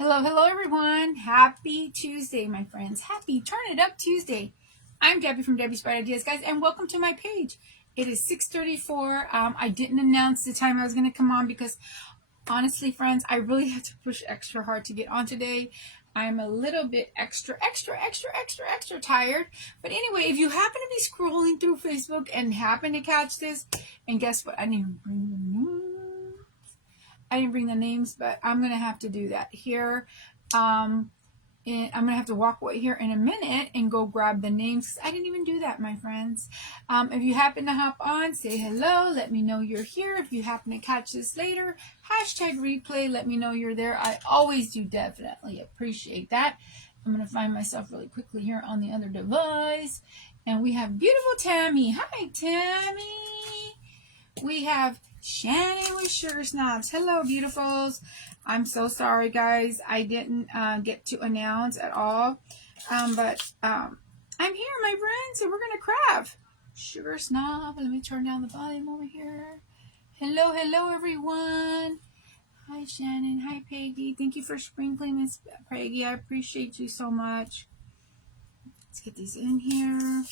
Hello, hello everyone. Happy Tuesday, my friends. Happy Turn It Up Tuesday. I'm Debbie from Debbie's Bright Ideas, guys, and welcome to my page. It is 6:34. I didn't announce the time I was going to come on because honestly, friends, I really had to push extra hard to get on today. I'm a little bit extra tired. But anyway, if you happen to be scrolling through Facebook and happen to catch this, and guess what? I didn't bring the names, but I'm going to have to do that here. And I'm going to have to walk away here in a minute and go grab the names because I didn't even do that, my friends. If you happen to hop on, say hello. Let me know you're here. If you happen to catch this later, hashtag replay. Let me know you're there. I always do definitely appreciate that. I'm going to find myself really quickly here on the other device. And we have beautiful Tammy. Hi, Tammy. We have Shannon with Sugar Snobs. Hello, beautifuls. I'm so sorry, guys. I didn't get to announce at all. But I'm here, my friends, and we're going to craft. Sugar Snob. Let me turn down the volume over here. Hello, hello, everyone. Hi, Shannon. Hi, Peggy. Thank you for sprinkling this, Peggy. I appreciate you so much. Let's get these in here.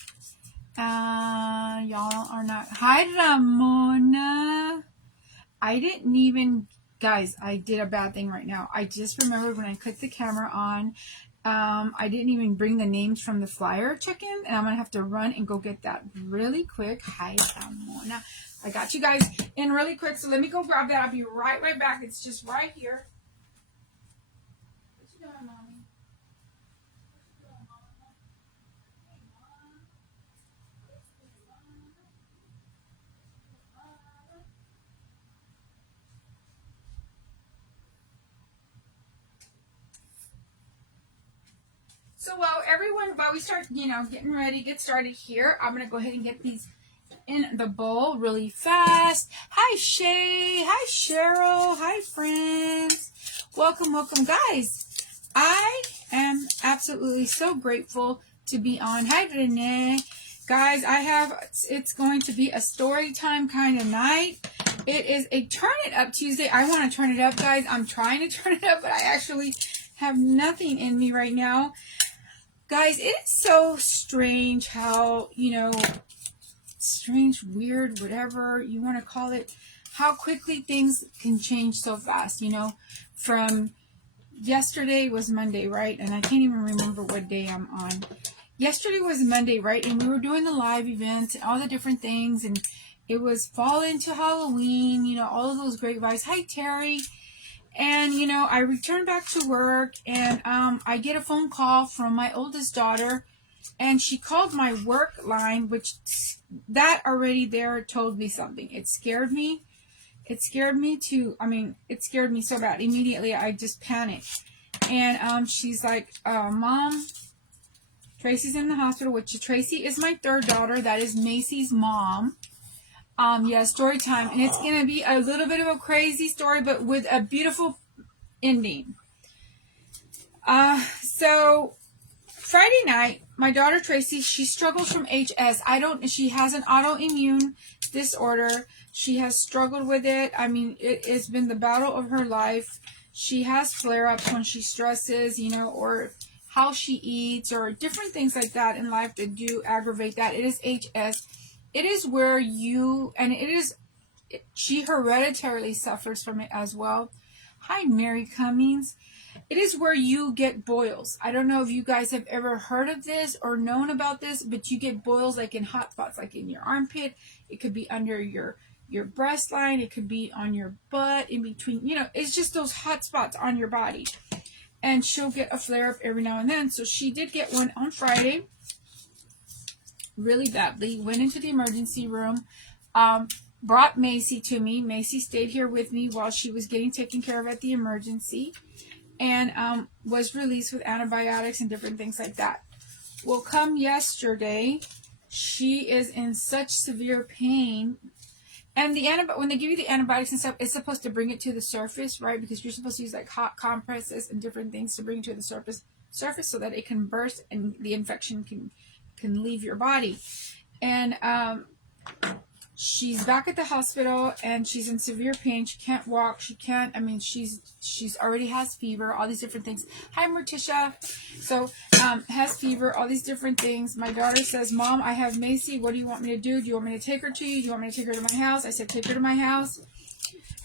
Y'all are not. Hi, Ramona. I didn't even, guys, I did a bad thing right now. I just remembered when I clicked the camera on, I didn't even bring the names from the flyer check-in, and I'm going to have to run and go get that really quick. Hi, Ramona. I got you guys in really quick, so let me go grab that. I'll be right back. It's just right here. What you doing, Mommy? So while we start, getting ready, get started here, I'm going to go ahead and get these in the bowl really fast. Hi, Shay. Hi, Cheryl. Hi, friends. Welcome, guys. I am absolutely so grateful to be on. Hi, Renee. Guys, it's going to be a story time kind of night. It is a Turn It Up Tuesday. I want to turn it up, guys. I'm trying to turn it up, but I actually have nothing in me right now. Guys, it is so strange how, strange, weird, whatever you want to call it, how quickly things can change so fast, from yesterday was Monday, right? And I can't even remember what day I'm on. Yesterday was Monday, right? And we were doing the live events and all the different things, and it was fall into Halloween, all of those great vibes. Hi, Terry. And, I returned back to work, and I get a phone call from my oldest daughter, and she called my work line, which that already there told me something. It scared me. It scared me so bad. Immediately, I just panicked. And she's like, Mom, Tracy's in the hospital, which Tracy is my third daughter. That is Macy's mom. Story time. And it's going to be a little bit of a crazy story, but with a beautiful ending. So Friday night, my daughter Tracy, she struggles from HS. She has an autoimmune disorder. She has struggled with it. It has been the battle of her life. She has flare-ups when she stresses, or how she eats, or different things like that in life that do aggravate that. It is HS. It is where she hereditarily suffers from it as well. Hi, Mary Cummings. It is where you get boils. I don't know if you guys have ever heard of this or known about this, but you get boils like in hot spots, like in your armpit. It could be under your breast line. It could be on your butt, in between. It's just those hot spots on your body. And she'll get a flare-up every now and then. So she did get one on Friday. Really badly. Went into the emergency room. Brought Macy to me. Macy stayed here with me while she was getting taken care of at the emergency. And was released with antibiotics and different things like that. Well, come yesterday, she is in such severe pain. And when they give you the antibiotics and stuff, it's supposed to bring it to the surface, right? Because you're supposed to use like hot compresses and different things to bring it to the surface so that it can burst and the infection can leave your body. And she's back at the hospital and she's in severe pain. She can't walk. She can't. I mean, she's already has fever. All these different things. Hi, Morticia. So has fever. All these different things. My daughter says, "Mom, I have Macy. What do you want me to do? Do you want me to take her to you? Do you want me to take her to my house?" I said, "Take her to my house."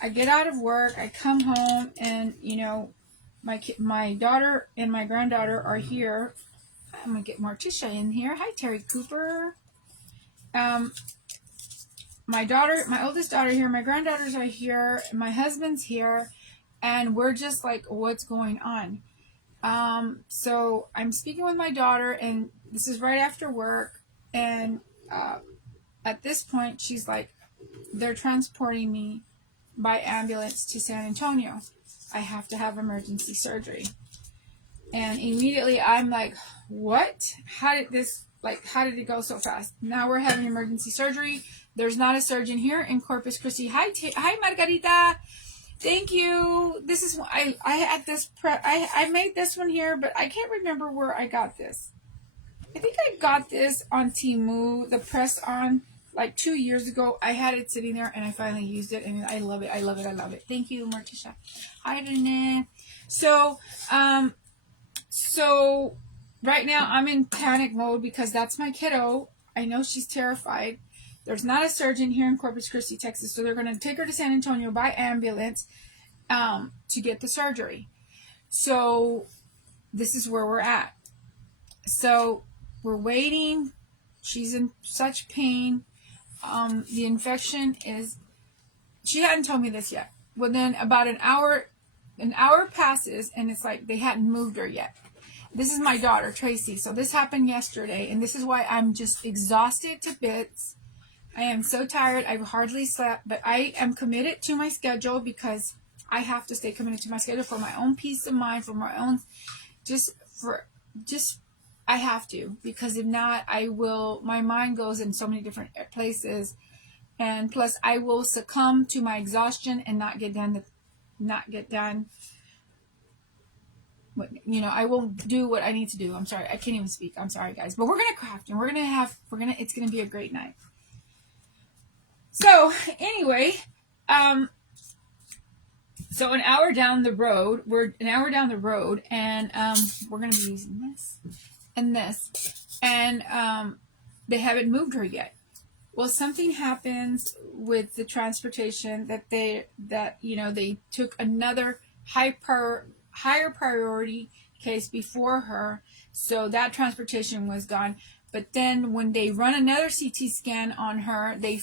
I get out of work. I come home, and you know, my daughter and my granddaughter are here. I'm gonna get Morticia in here. Hi, Terry Cooper. My oldest daughter here, my granddaughters are here, my husband's here, and we're just like, what's going on? So I'm speaking with my daughter, and this is right after work, and at this point, she's like, they're transporting me by ambulance to San Antonio. I have to have emergency surgery. And immediately I'm like, what? How did it go so fast? Now we're having emergency surgery. There's not a surgeon here in Corpus Christi. Hi, Margarita. Thank you. This is I had this I made this one here, but I can't remember where I got this. I think I got this on Temu, the press on like 2 years ago. I had it sitting there and I finally used it, and I love it. I love it. I love it. Thank you, Morticia. Hi, Renee. So right now I'm in panic mode because that's my kiddo. I know she's terrified. There's not a surgeon here in Corpus Christi, Texas, so they're going to take her to San Antonio by ambulance to get the surgery. So this is where we're at. So we're waiting. She's in such pain. The infection is, she hadn't told me this yet. Well, then about an hour passes, and it's like they hadn't moved her yet. This is my daughter, Tracy. So this happened yesterday, and this is why I'm just exhausted to bits. I am so tired. I've hardly slept, but I am committed to my schedule because I have to stay committed to my schedule for my own peace of mind, for my own, I have to, because if not, my mind goes in so many different places, and plus I will succumb to my exhaustion and not get done. I won't do what I need to do. I'm sorry. I can't even speak. I'm sorry, guys. But we're going to craft, and it's going to be a great night. So anyway, so an hour down the road, and we're going to be using this and this, and they haven't moved her yet. Well, something happens with the transportation that they took another higher priority case before her, so that transportation was gone. But then when they run another CT scan on her, they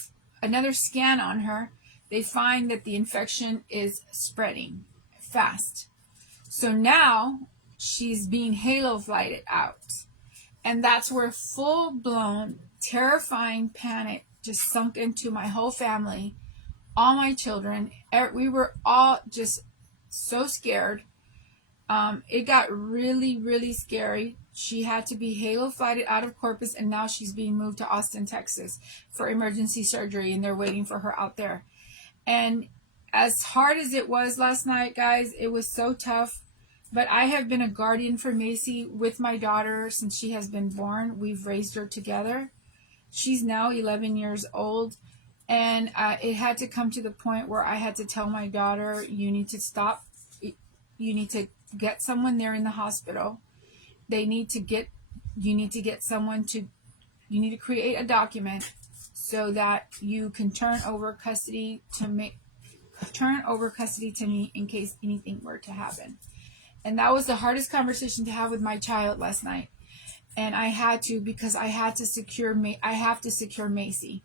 find that the infection is spreading fast. So now she's being halo flighted out. And that's where full-blown, terrifying panic just sunk into my whole family, all my children. We were all just so scared. It got really, really scary. She had to be halo flighted out of Corpus, and now she's being moved to Austin, Texas for emergency surgery, and they're waiting for her out there. And as hard as it was last night, guys, it was so tough. But I have been a guardian for Macy with my daughter since she has been born. We've raised her together. She's now 11 years old. And it had to come to the point where I had to tell my daughter, you need to stop. You need to get someone there in the hospital. You need to create a document so that you can turn over custody to me in case anything were to happen. And that was the hardest conversation to have with my child last night. And I had to, because I have to secure Macy.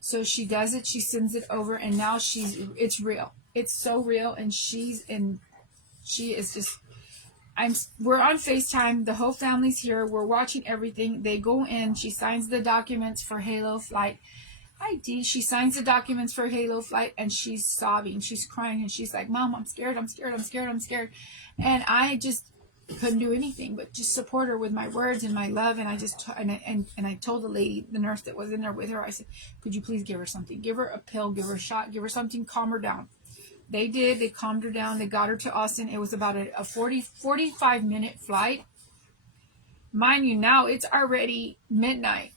So she does it, she sends it over, and now it's real. It's so real, and we're on FaceTime, the whole family's here, we're watching everything. They go in, she signs the documents for Halo Flight. Hi, Dee. She signs the documents for Halo Flight, and she's sobbing, she's crying, and she's like, Mom, I'm scared. And I just couldn't do anything but just support her with my words and my love. And I told the lady, the nurse that was in there with her, I said, could you please give her something? Give her a pill, give her a shot, give her something, calm her down. They did. They calmed her down. They got her to Austin. It was about a 45-minute flight. Mind you, now it's already midnight.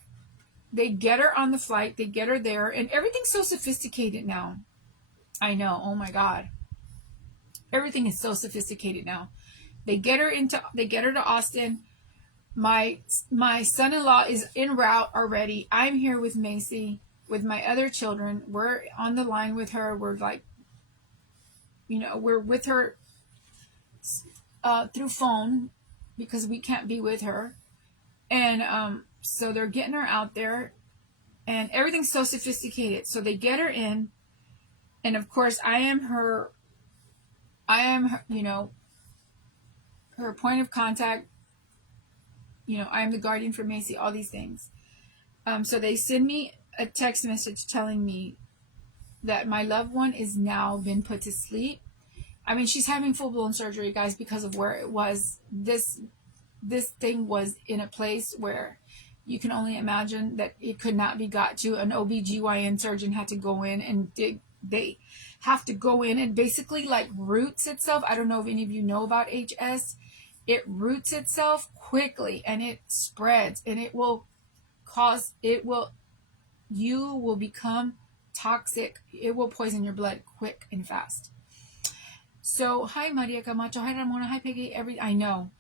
they get her on the flight, they get her there, and everything's so sophisticated now. I know, oh my God. Everything is so sophisticated now. They get her to Austin. My son-in-law is en route already. I'm here with Macy, with my other children. We're on the line with her. We're like, we're with her through phone because we can't be with her. And so they're getting her out there, and everything's so sophisticated. So they get her in, and of course I am her, her point of contact. I am the guardian for Macy, all these things. So they send me a text message telling me that my loved one is now been put to sleep. I mean, she's having full-blown surgery, guys, because of where it was. This thing was in a place where you can only imagine that it could not be got to. An OBGYN surgeon had to go in and dig. They have to go in and basically like roots itself. I don't know if any of you know about HS. It roots itself quickly and it spreads, and you will become toxic. It will poison your blood quick and fast. So, hi Maria Camacho, hi Ramona, hi Peggy, I know.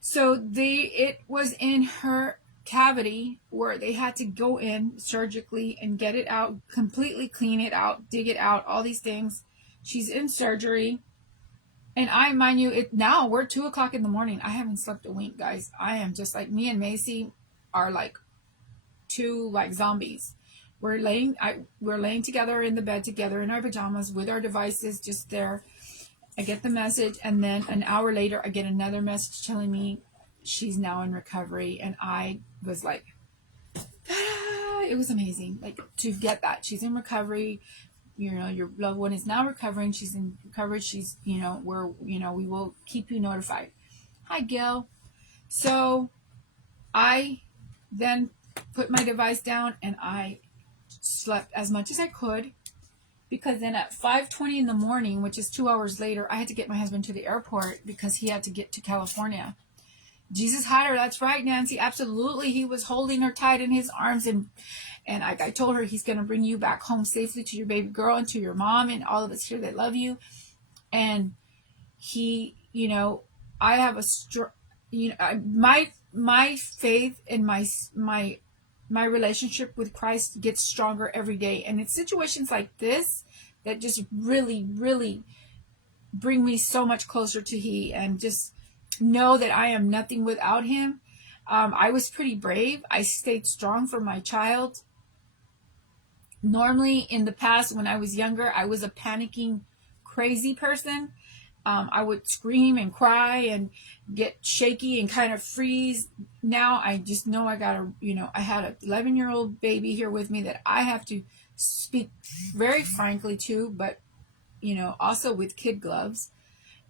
So it was in her cavity where they had to go in surgically and get it out, completely clean it out, dig it out, all these things. She's in surgery. And mind you, now we're 2:00 in the morning. I haven't slept a wink, guys. I am just like, me and Macy are like two like zombies. We're laying together in the bed together in our pajamas with our devices just there. I get the message, and then an hour later, I get another message telling me she's now in recovery. And I was like, it was amazing. Like, to get that. She's in recovery. Your loved one is now recovering. She's in recovery. She's, we will keep you notified. Hi, Gil. So I then put my device down and I slept as much as I could, because then at 5:20 in the morning, which is 2 hours later, I had to get my husband to the airport because he had to get to California. Jesus had her. That's right, Nancy. Absolutely. He was holding her tight in his arms. And I told her, he's going to bring you back home safely to your baby girl and to your mom and all of us here that love you. And he, I have my faith and my relationship with Christ gets stronger every day. And it's situations like this that just really, really bring me so much closer to He, and just know that I am nothing without Him. I was pretty brave. I stayed strong for my child. Normally in the past, when I was younger, I was a panicking, crazy person. I would scream and cry and get shaky and kind of freeze. Now I just know I had an 11-year-old baby here with me that I have to speak very frankly to, but, also with kid gloves.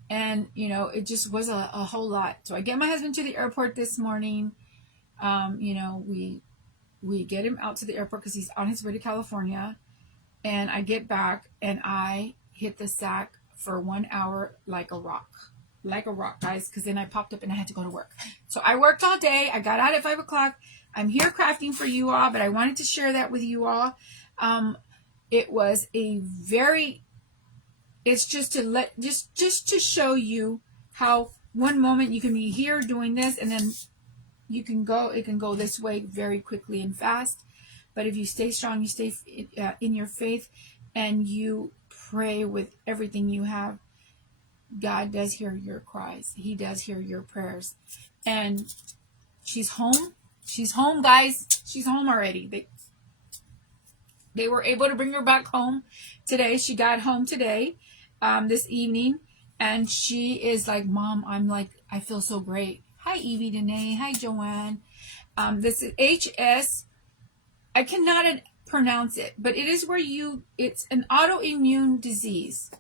And, it just was a whole lot. So I get my husband to the airport this morning. We get him out to the airport because he's on his way to California. And I get back and I hit the sack for 1 hour like a rock, guys. Because then I popped up and I had to go to work. So I worked all day. I got out at 5:00. I'm here crafting for you all, but I wanted to share that with you all. It was it's just to show you how one moment you can be here doing this, and then it can go this way very quickly and fast. But if you stay strong, you stay in your faith, and you pray with everything you have, God does hear your cries. He does hear your prayers. And she's home. She's home, guys. She's home already. They were able to bring her back home today. She got home today, this evening, and she is like, Mom, I feel so great. Hi, Evie Danae. Hi, Joanne. This is HS. I cannot pronounce it, but it is where it's an autoimmune disease,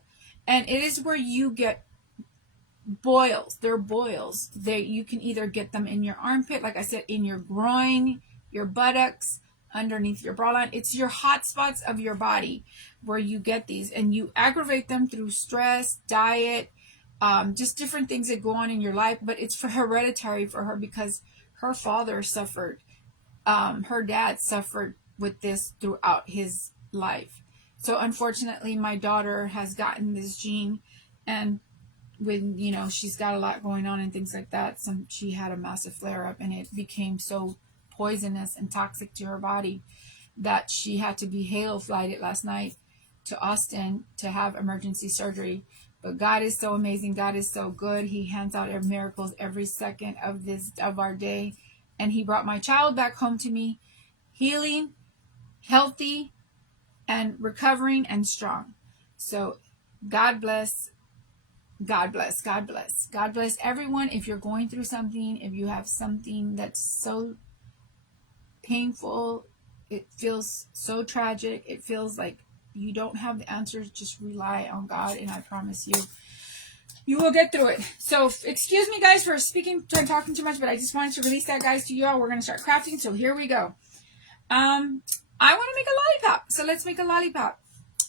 and it is where you get boils. They're boils. You can either get them in your armpit, like I said, in your groin, your buttocks, underneath your bra line. It's your hot spots of your body where you get these, and you aggravate them through stress, diet, just different things that go on in your life. But it's hereditary for her because her father suffered her dad suffered with this throughout his life. So unfortunately, my daughter has gotten this gene, and when, you know, she's got a lot going on and things like that, she had a massive flare up, and it became so poisonous and toxic to her body that she had to be flighted last night to Austin to have emergency surgery. But God is so amazing. God is so good. He hands out miracles every second of our day. And he brought my child back home to me, healing, healthy, and recovering and strong. So God bless. God bless. God bless. God bless everyone. If you're going through something, if you have something that's so painful, it feels so tragic, it feels like you don't have the answers, just rely on God, and I promise you, you will get through it. So excuse me guys for talking too much, but I just wanted to release that, guys, to you all. We're going to start crafting, so here we go. I want to make a lollipop, so let's make a lollipop.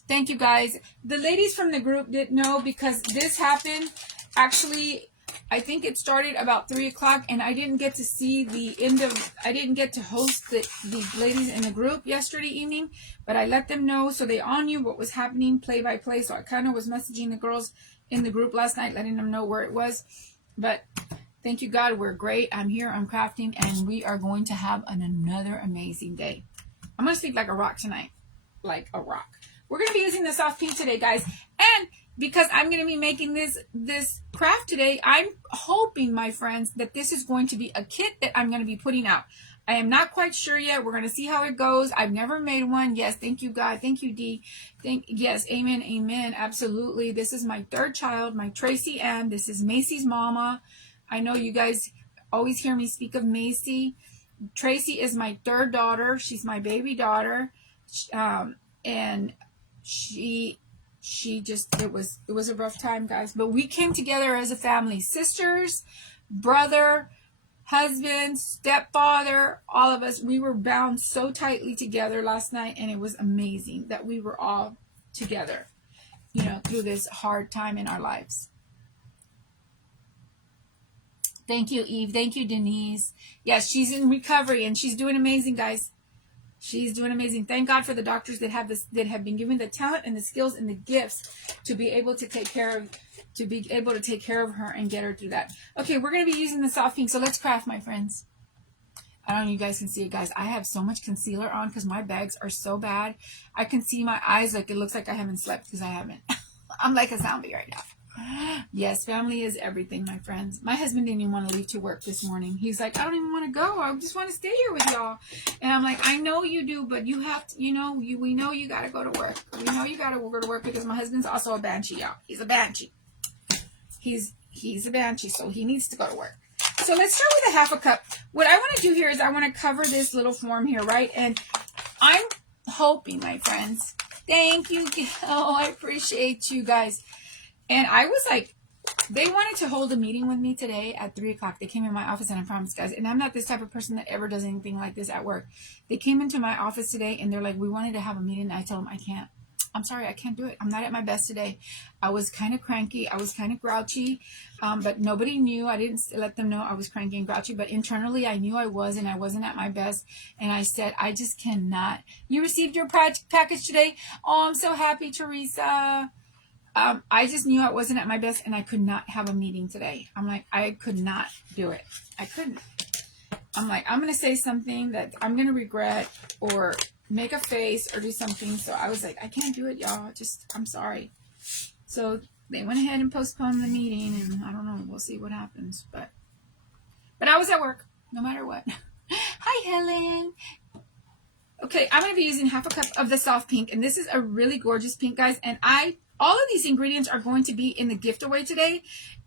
Thank you, guys. The ladies from the group didn't know because this happened. Actually, I think it started about 3 o'clock, and I didn't get to see the end of, I didn't get to host the ladies in the group yesterday evening, but I let them know, so they all knew what was happening play by play. So I kind of was messaging the girls in the group last night, letting them know where it was. But thank you, God, we're great. I'm here, I'm crafting, and we are going to have another amazing day. I'm going to speak like a rock tonight, like a rock. We're going to be using the soft pink today, guys. And because I'm going to be making this craft today, I'm hoping, my friends, that this is going to be a kit that I'm going to be putting out. I am not quite sure yet. We're going to see how it goes. I've never made one. Yes, thank you, God. Thank you, Dee. Yes, amen, amen. Absolutely. This is my third child, my Tracy Ann. This is Macy's mama. I know you guys always hear me speak of Macy. Tracy is my third daughter. She's my baby daughter. And she just, it was a rough time, guys, but we came together as a family, sisters, brother, husband, stepfather, all of us. We were bound so tightly together last night, and it was amazing that we were all together, you know, through this hard time in our lives. Thank you, Eve. Thank you, Denise. Yes, she's in recovery, and she's doing amazing, guys. She's doing amazing. Thank God for the doctors that have been given the talent and the skills and the gifts to be able to take care of her and get her through that. Okay, we're going to be using the soft pink, so let's craft, my friends. I don't know if you guys can see it, guys. I have so much concealer on because my bags are so bad. I can see my eyes, like it looks like I haven't slept because I haven't. I'm like a zombie right now. Yes, family is everything, my friends. My husband didn't even want to leave to work this morning. He's like, I don't even want to go. I just want to stay here with y'all. And I'm like, I know you do, but you have to, we know you got to go to work. We know you got to go to work because my husband's also a banshee, y'all. He's a banshee. He's a banshee, so he needs to go to work. So let's start with a half a cup. What I want to do here is I want to cover this little form here, right? And I'm hoping, my friends, thank you. Oh, I appreciate you guys. And I was like, they wanted to hold a meeting with me today at 3 o'clock. They came in my office, and I promise, guys, and I'm not this type of person that ever does anything like this at work. They came into my office today, and they're like, we wanted to have a meeting. And I told them, I can't. I'm sorry, I can't do it. I'm not at my best today. I was kind of cranky. I was kind of grouchy, but nobody knew. I didn't let them know I was cranky and grouchy, but internally I knew I was, and I wasn't at my best. And I said, I just cannot. You received your package today? Oh, I'm so happy, Teresa. I just knew I wasn't at my best, and I could not have a meeting today. I'm like, I could not do it. I couldn't. I'm like, I'm going to say something that I'm going to regret or make a face or do something. So I was like, I can't do it, y'all. I'm sorry. So they went ahead and postponed the meeting, and I don't know. We'll see what happens. But I was at work no matter what. Hi, Helen. Okay, I'm going to be using half a cup of the soft pink, and this is a really gorgeous pink, guys. And all of these ingredients are going to be in the giveaway today.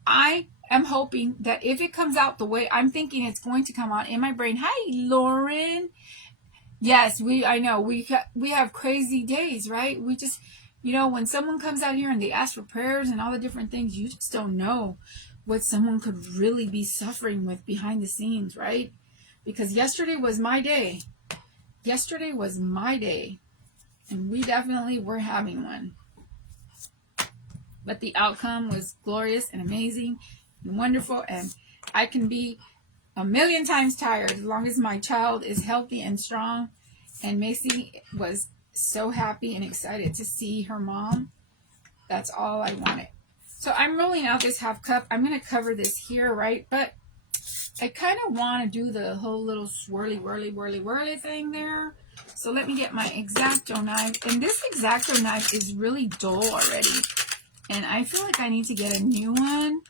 I am hoping that if it comes out the way I'm thinking it's going to come out in my brain. Hi, Lauren. Yes, I know we have crazy days, right? We just, when someone comes out here and they ask for prayers and all the different things, you just don't know what someone could really be suffering with behind the scenes, right? Because yesterday was my day. Yesterday was my day, and we definitely were having one. But the outcome was glorious and amazing and wonderful, and I can be a million times tired. As long as my child is healthy and strong. And Macy was so happy and excited to see her mom. That's all I wanted. So I'm rolling out this half cup. I'm going to cover this here, right? But I kind of want to do the whole little swirly, whirly thing there. So let me get my X-Acto knife. And this X-Acto knife is really dull already. And I feel like I need to get a new one.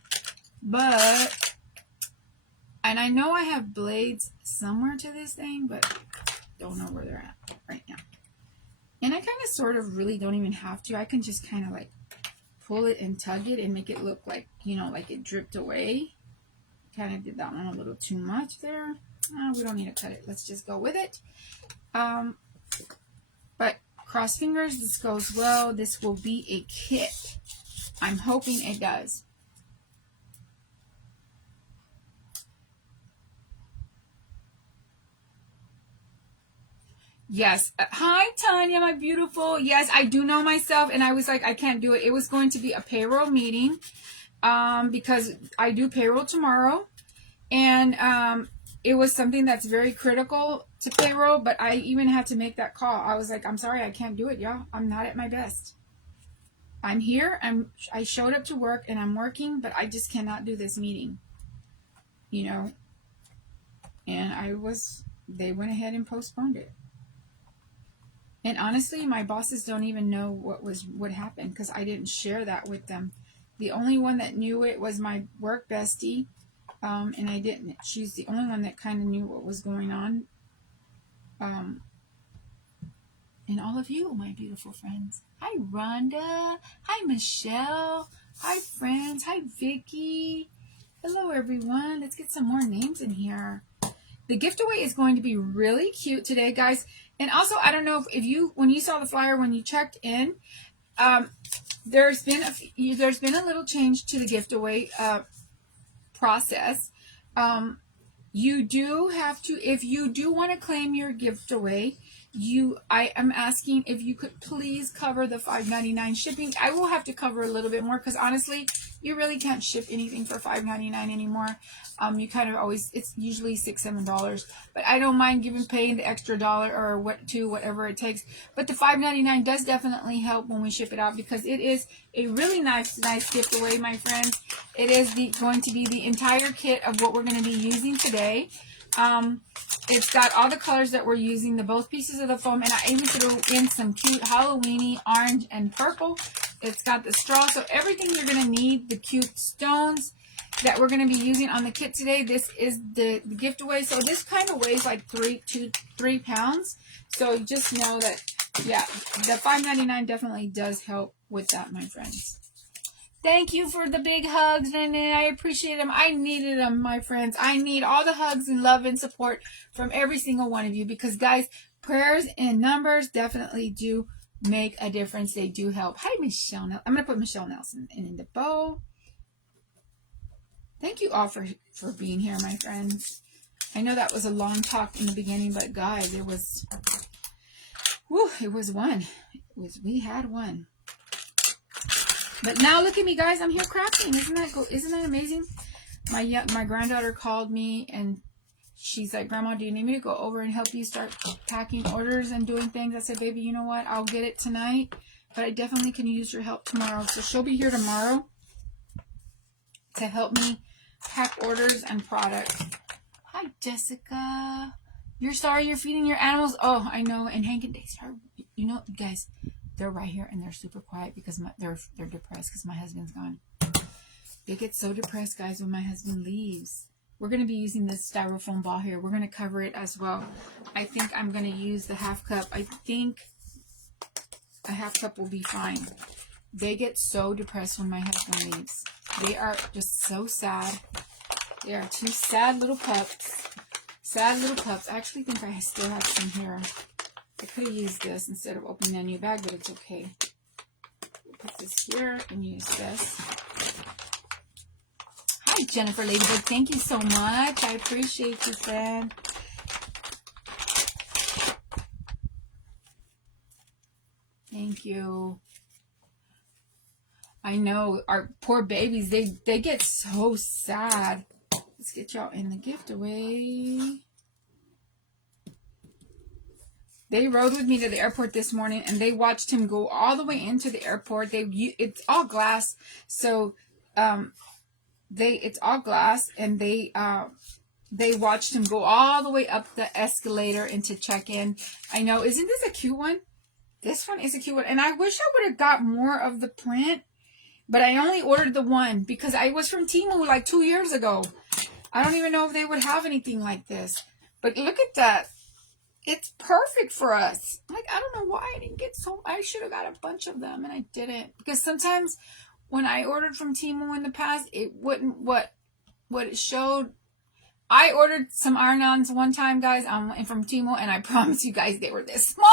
And I know I have blades somewhere to this thing, but don't know where they're at right now. And I kind of sort of really don't even have to. I can just kind of like pull it and tug it and make it look like, you know, like it dripped away. Kind of did that one a little too much there. We don't need to cut it. Let's just go with it. But cross fingers, this goes well. This will be a kit. I'm hoping it does. Yes. Hi, Tanya, my beautiful. Yes, I do know myself. And I was like, I can't do it. It was going to be a payroll meeting because I do payroll tomorrow. And it was something that's very critical to payroll. But I even had to make that call. I was like, I'm sorry, I can't do it, y'all. I'm not at my best. I'm here. I showed up to work and I'm working, but I just cannot do this meeting. You know. And they went ahead and postponed it. And honestly, my bosses don't even know what happened because I didn't share that with them. The only one that knew it was my work bestie, and I didn't. She's the only one that kind of knew what was going on. And all of you, my beautiful friends. Hi, Rhonda. Hi, Michelle. Hi, friends. Hi, Vicky. Hello, everyone. Let's get some more names in here. The giveaway is going to be really cute today, guys. And also, I don't know if you, when you saw the flyer, when you checked in, there's been a little change to the giveaway process. You do have to, if you do want to claim your giveaway, I am asking if you could please cover the $5.99 shipping. I will have to cover a little bit more because honestly, you really can't ship anything for $5.99 anymore. You kind of always, it's usually $6-7, but I don't mind paying the extra $1 or whatever it takes. But the $5.99 does definitely help when we ship it out because it is a really nice giveaway, my friends. It is going to be the entire kit of what we're going to be using today. It's got all the colors that we're using, both pieces of the foam, and I even threw in some cute Halloweeny orange and purple. It's got the straw, so everything you're going to need, the cute stones that we're going to be using on the kit today. This is the giveaway, so this kind of weighs like 3 pounds. So just know that, yeah, the $5.99 definitely does help with that, my friends. Thank you for the big hugs, Renee. I appreciate them. I needed them, my friends. I need all the hugs and love and support from every single one of you because, guys, prayers and numbers definitely do make a difference. They do help. Hi, Michelle. I'm going to put Michelle Nelson in the bow. Thank you all for being here, my friends. I know that was a long talk in the beginning, but, guys, it was one. We had one. But now look at me, guys. I'm here crafting. Isn't that amazing? My granddaughter called me and she's like, Grandma, do you need me to go over and help you start packing orders and doing things? I said, baby, you know what? I'll get it tonight, but I definitely can use your help tomorrow. So she'll be here tomorrow to help me pack orders and products. Hi, Jessica. You're sorry you're feeding your animals? Oh, I know. And Hank and Daisy are, you know, guys, they're right here and they're super quiet because they're depressed because my husband's gone. They get so depressed, guys, when my husband leaves. We're going to be using this styrofoam ball here. We're going to cover it as well. I think I'm going to use the half cup. I think a half cup will be fine. They get so depressed when my husband leaves. They are just so sad. They are two sad little pups. Sad little pups. I actually think I still have some here. I could have used this instead of opening a new bag, but it's okay. Put this here and use this. Hi, Jennifer Ladybug. Thank you so much. I appreciate you, friend. Thank you. I know our poor babies, they get so sad. Let's get y'all in the giveaway. They rode with me to the airport this morning, and they watched him go all the way into the airport. It's all glass, so it's all glass, and they watched him go all the way up the escalator into check-in. I know, isn't this a cute one? This one is a cute one, and I wish I would have got more of the print, but I only ordered the one because I was from Temu like 2 years ago. I don't even know if they would have anything like this, but look at that. It's perfect for us. Like, I don't know why I didn't get I should have got a bunch of them, and I didn't. Because sometimes when I ordered from Temu in the past, it wouldn't, what it showed. I ordered some iron-ons one time, guys, from Temu, and I promise you guys, they were this small.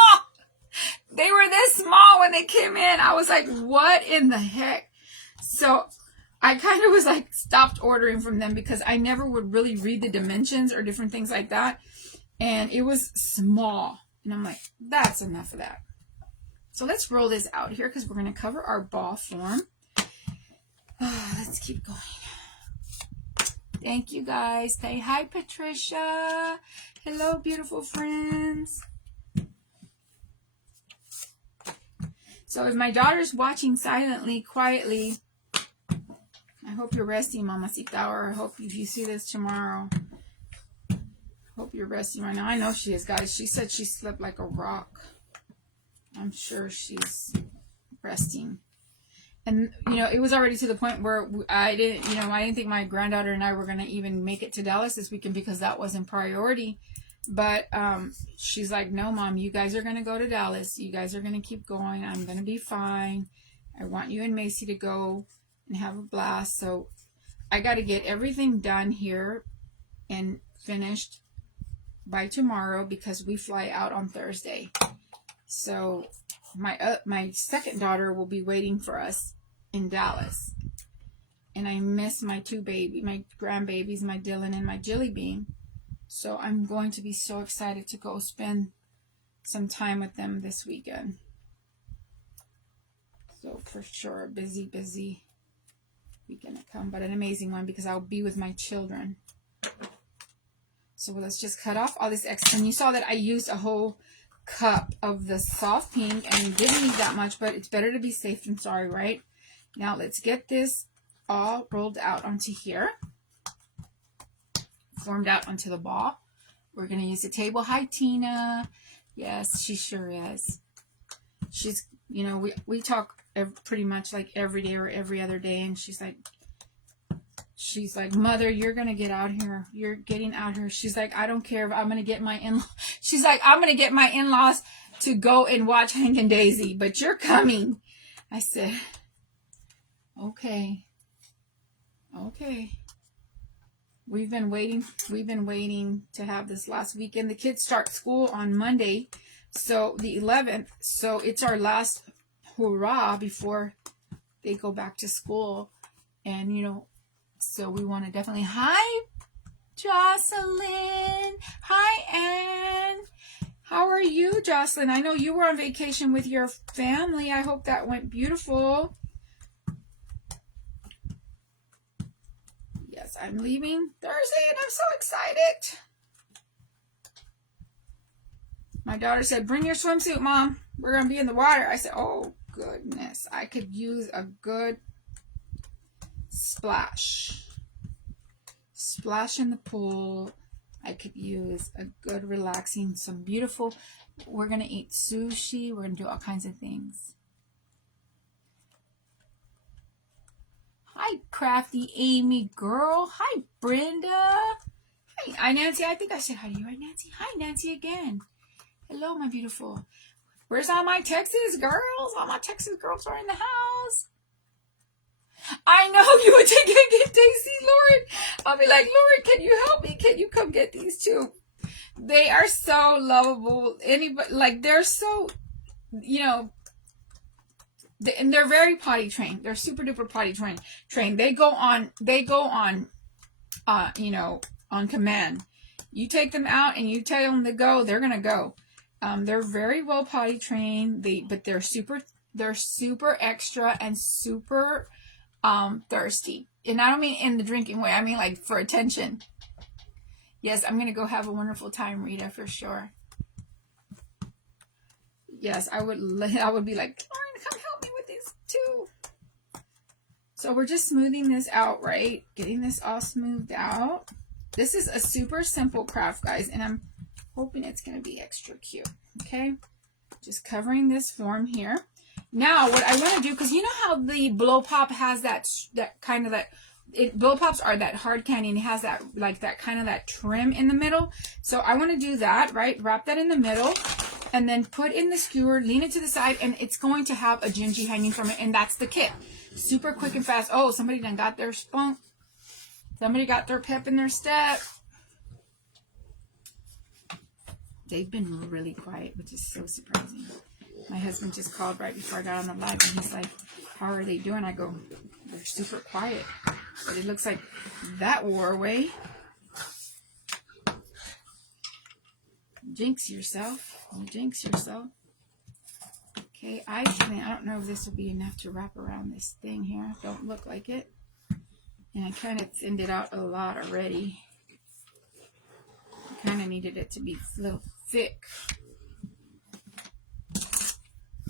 They were this small when they came in. I was like, what in the heck? So I kind of was like, stopped ordering from them because I never would really read the dimensions or different things like that. And it was small. And I'm like, that's enough of that. So let's roll this out here because we're going to cover our ball form. Let's keep going. Thank you, guys. Say hi, Patricia. Hello, beautiful friends. So if my daughter's watching silently, quietly, I hope you're resting, Mamacita, or I hope if you see this tomorrow, hope you're resting right now. I know she is, guys. She said she slept like a rock. I'm sure she's resting. And, you know, it was already to the point where I didn't think my granddaughter and I were going to even make it to Dallas this weekend because that wasn't priority. But she's like, no, Mom, you guys are going to go to Dallas. You guys are going to keep going. I'm going to be fine. I want you and Macy to go and have a blast. So I got to get everything done here and finished by tomorrow because we fly out on Thursday. So my second daughter will be waiting for us in Dallas. And I miss my my grandbabies, my Dylan and my Jilly Bean. So I'm going to be so excited to go spend some time with them this weekend. So for sure, busy weekend to come, but an amazing one because I'll be with my children. So let's just cut off all this extra. And you saw that I used a whole cup of the soft pink and didn't need that much, but it's better to be safe than sorry, right? Now let's get this all rolled out onto here. Formed out onto the ball. We're going to use the table. Hi, Tina. Yes, she sure is. She's, you know, we talk pretty much like every day or every other day, and she's like, Mother, you're going to get out here. You're getting out here. She's like, I don't care if I'm going to get my in-laws. She's like, I'm going to get my in-laws to go and watch Hank and Daisy, but you're coming. I said, okay. We've been waiting to have this last weekend. The kids start school on Monday, so the 11th. So it's our last hurrah before they go back to school. And, you know, so we want to definitely... Hi, Jocelyn. Hi, Ann. How are you, Jocelyn? I know you were on vacation with your family. I hope that went beautiful. Yes, I'm leaving Thursday, and I'm so excited. My daughter said, bring your swimsuit, Mom. We're going to be in the water. I said, oh, goodness. I could use a good splash. Splash in the pool. I could use a good relaxing, some beautiful. We're going to eat sushi. We're going to do all kinds of things. Hi, crafty Amy girl. Hi, Brenda. Hi, Nancy. I think I said hi to you, right, Nancy? Hi, Nancy again. Hello, my beautiful. Where's all my Texas girls? All my Texas girls are in the house. I know you would take it, get Daisy, Lord. I'll be like, Lord, can you help me? Can you come get these two? They are so lovable. Anybody, like, they're so, you know, and they're very potty trained. They're super duper potty trained. They go on, you know, on command. You take them out and you tell them to go, they're going to go. They're very well potty trained. But they're super extra and super thirsty. And I don't mean in the drinking way. I mean like for attention. Yes, I'm going to go have a wonderful time, Rita, for sure. Yes, I would be like, Lauren, come help me with these too. So we're just smoothing this out, right? Getting this all smoothed out. This is a super simple craft, guys, and I'm hoping it's going to be extra cute. Okay, just covering this form here. Now, what I want to do, because you know how the blow pop has that kind of blow pops are that hard candy and it has that that kind of that trim in the middle. So I want to do that, right? Wrap that in the middle and then put in the skewer, lean it to the side, and it's going to have a gingie hanging from it, and that's the kit. Super quick and fast. Oh, somebody done got their spunk. Somebody got their pep in their step. They've been really quiet, which is so surprising. My husband just called right before I got on the live, and he's like, how are they doing? I go, they're super quiet. But it looks like that wore away. Jinx yourself. You jinx yourself. Okay, I don't know if this will be enough to wrap around this thing here. Don't look like it. And I kind of thinned it out a lot already. I kind of needed it to be a little thick.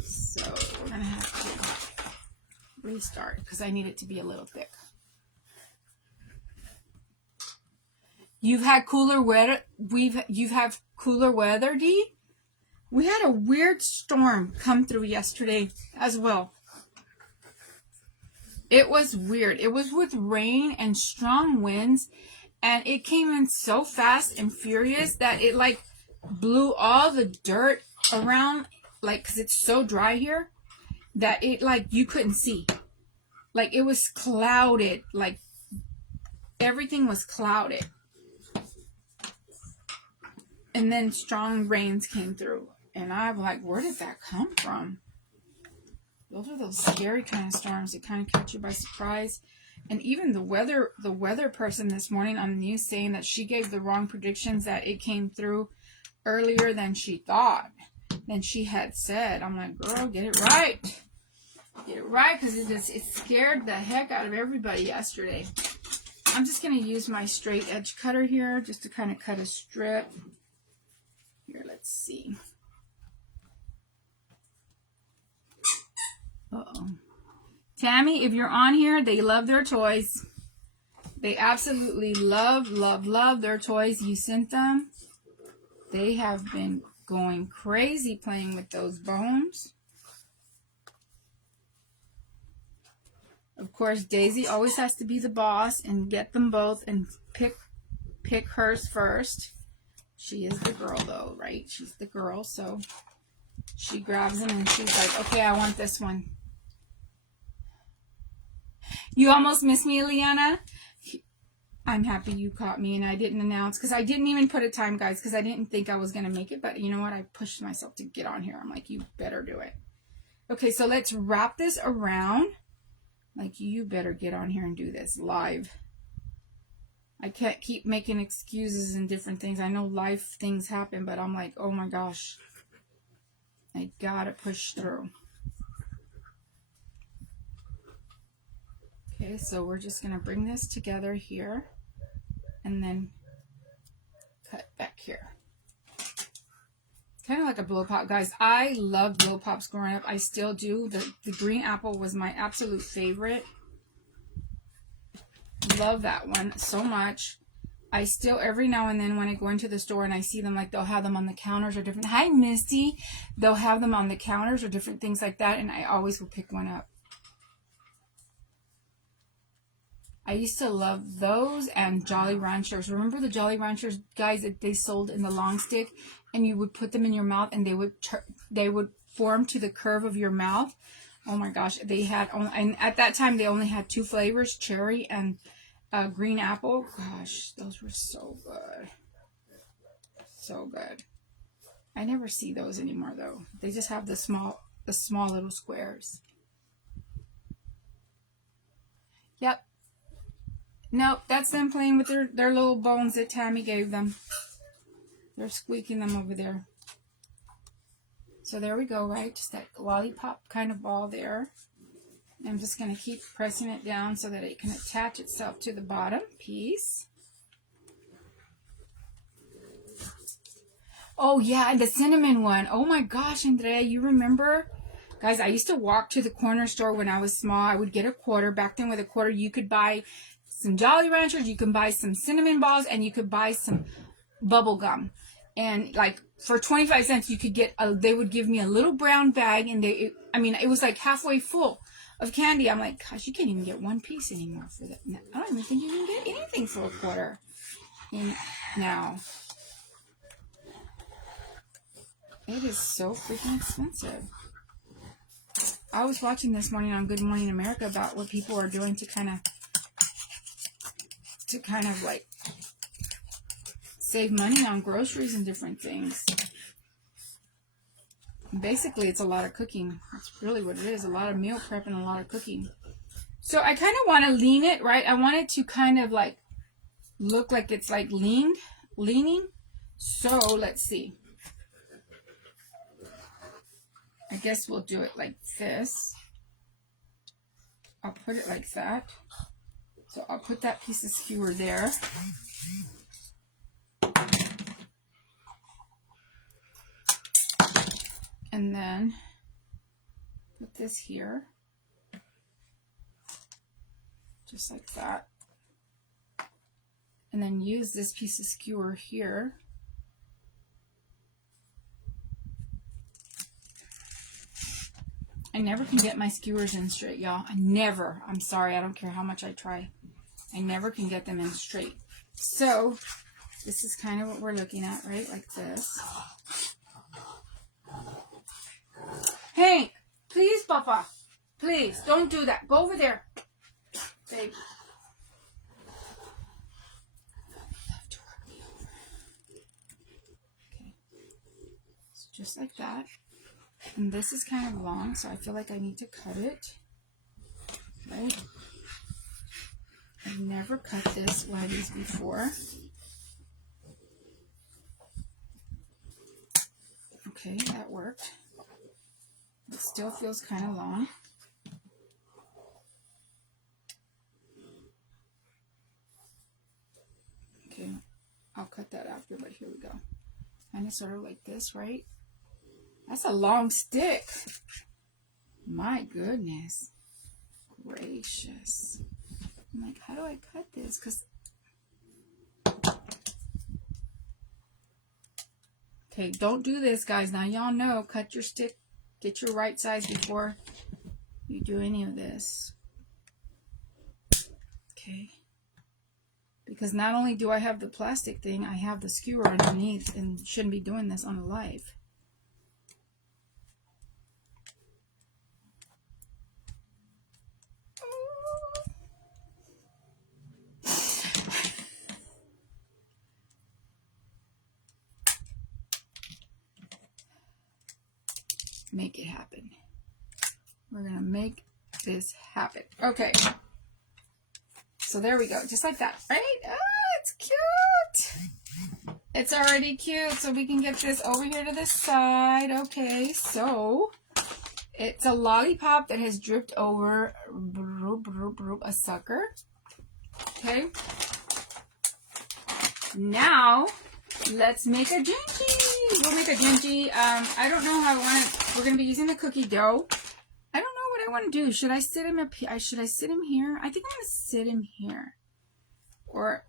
So we're going to have to restart because I need it to be a little thick. You've had cooler weather. You've had cooler weather, Dee? We had a weird storm come through yesterday as well. It was weird. It was with rain and strong winds, and it came in so fast and furious that it like blew all the dirt around, like, because it's so dry here that it like you couldn't see. Like it was clouded, like everything was clouded. And then strong rains came through. And I'm like, where did that come from? Those are those scary kind of storms that kind of catch you by surprise. And even the weather person this morning on the news saying that she gave the wrong predictions, that it came through earlier than she thought, than she had said. I'm like, girl, get it right. Get it right, because it scared the heck out of everybody yesterday. I'm just going to use my straight edge cutter here just to kind of cut a strip. Here, let's see. Uh-oh. Tammy, if you're on here, they love their toys. They absolutely love their toys. You sent them. They have been going crazy playing with those bones. Of course, Daisy always has to be the boss and get them both and pick hers first. She is the girl, though, right? She's the girl, so she grabs them and she's like, okay, I want this one. You almost missed me, Eliana. I'm happy you caught me and I didn't announce, because I didn't even put a time, guys, because I didn't think I was going to make it. But you know what? I pushed myself to get on here. I'm like, you better do it. Okay, so let's wrap this around. Like, you better get on here and do this live. I can't keep making excuses and different things. I know life things happen, but I'm like, oh my gosh. I gotta push through. Okay, so we're just gonna bring this together here and then cut back here. Kind of like a blow pop, guys. I love blow pops growing up. I still do. The green apple was my absolute favorite. Love that one so much. I still, every now and then when I go into the store and I see them, like they'll have them on the counters or different. Hi, Misty. They'll have them on the counters or different things like that, and I always will pick one up. I used to love those and Jolly Ranchers. Remember the Jolly Ranchers, guys, that they sold in the long stick, and you would put them in your mouth and they would form to the curve of your mouth. Oh my gosh, they had and at that time they only had 2 flavors, cherry and green apple. Gosh, those were so good. So good. I never see those anymore though. They just have the small little squares. Yep. Nope, that's them playing with their little bones that Tammy gave them. They're squeaking them over there. So there we go, right? Just that lollipop kind of ball there. I'm just going to keep pressing it down so that it can attach itself to the bottom piece. Oh yeah, and the cinnamon one. Oh my gosh, Andrea, you remember? Guys, I used to walk to the corner store when I was small. I would get a quarter. Back then with a quarter, you could buy some Jolly Ranchers, you can buy some cinnamon balls, and you could buy some bubble gum. And like for 25 cents, you could get, they would give me a little brown bag, and it was like halfway full of candy. I'm like, gosh, you can't even get one piece anymore for that. I don't even think you can get anything for a quarter now. It is so freaking expensive. I was watching this morning on Good Morning America about what people are doing to kind of like save money on groceries and different things. Basically, it's a lot of cooking. That's really what it is. A lot of meal prep and a lot of cooking. So I kind of want to lean it, right? I want it to kind of like look like it's like leaning. So let's see. I guess we'll do it like this. I'll put it like that. So I'll put that piece of skewer there. And then put this here. Just like that. And then use this piece of skewer here. I never can get my skewers in straight, y'all. I never. I'm sorry. I don't care how much I try. I never can get them in straight. So, this is kind of what we're looking at, right? Like this. Hank, please, Papa. Please, don't do that. Go over there. Baby. Okay. So just like that. And this is kind of long, so I feel like I need to cut it. Right? I've never cut this one of these before. Okay, that worked. It still feels kind of long. Okay, I'll cut that after, but here we go. Kind of sort of like this, right? That's a long stick. My goodness gracious. I'm like, how do I cut this? Because okay, don't do this, guys. Now y'all know, cut your stick, get your right size before you do any of this. Okay. Because not only do I have the plastic thing, I have the skewer underneath and shouldn't be doing this on a live. Make it happen. We're gonna make this happen. Okay. So there we go. Just like that, right? Oh, it's cute. It's already cute. So we can get this over here to the side. Okay, so it's a lollipop that has dripped over a sucker. Okay. Now, let's make a gingie. We'll make a gingie. I don't know how I want it. We're going to be using the cookie dough. I don't know what I want to do. Should I sit him up here? Should I sit him here? I think I'm going to sit him here. Or